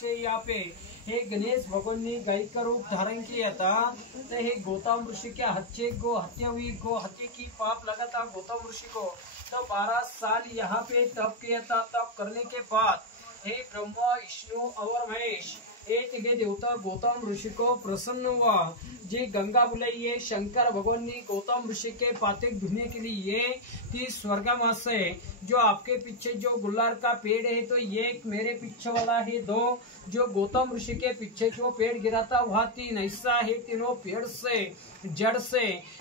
से यहाँ पे हे गणेश भगवान ने गाय का रूप धारण किया था। तो हे गौतम ऋषि के हत्या हुई, गो हत्या की पाप लगा था गौतम ऋषि को। तो 12 साल यहाँ पे तप किया था। तप करने के बाद हे ब्रह्मा विष्णु और महेश एक देवता गौतम ऋषि को प्रसन्न हुआ। जी गंगा बुलाइए, शंकर भगवान ने गौतम ऋषि के पाते धुने के लिए कि स्वर्ग माँ से जो आपके पीछे जो गुल्लार का पेड़ है, तो ये एक मेरे पीछे वाला है, 2 जो गौतम ऋषि के पीछे जो पेड़ गिरा था वह 3 ऐसा है। तीनों पेड़ से जड़ से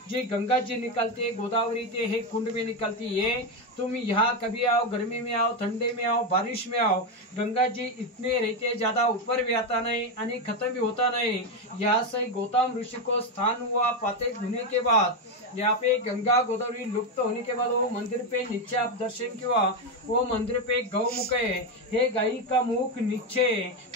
जी गंगा जी निकलती है, गोदावरी के है कुंड में निकलती है। तुम यहाँ कभी आओ, गर्मी में आओ, ठंडे में आओ, बारिश में आओ, गंगा जी इतने रहते, ज्यादा ऊपर भी आता नहीं आणि खत्म भी होता नहीं। यहाँ से गौतम ऋषि को स्थान हुआ। पाते धुने के बाद यहाँ पे गंगा गोदावरी लुप्त होने के बाद वो मंदिर पे नीचे आप दर्शन किया, वो मंदिर पे गौमुख है। हे गाय का मुख नीचे,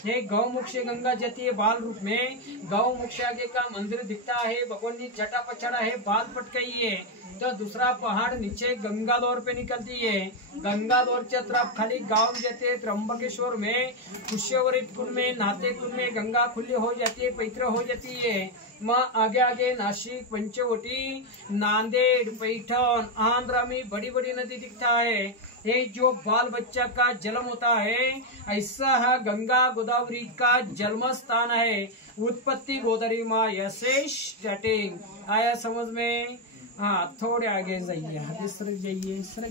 हे गौमुख से गंगा जाती है बाल रूप में। गौमुख से आगे का मंदिर दिखता है, भगवान ने जटा पछड़ा है, बाल पटकाई है। तो दूसरा पहाड़ नीचे गंगादौर पे निकलती है। गंगादौर के तरफ खाली गांव जाते हैं। त्र्यंबकेश्वर में पुष्यवरित कुंड में, नाते कुंड में गंगा खुली हो जाती है, पवित्र हो जाती है। माँ आगे आगे नासिक, पंचवटी, नांदेड़, पैठन, आंध्र में बड़ी बड़ी नदी दिखता है। ये जो बाल बच्चा का जन्म होता है, ऐसा है गंगा गोदावरी का जन्म स्थान है। उत्पत्ति गोदावरी माँ ऐसे स्टार्टिंग आया समझ में। हाँ थोड़े आगे जाइए, आगे सरक जाइए, सरक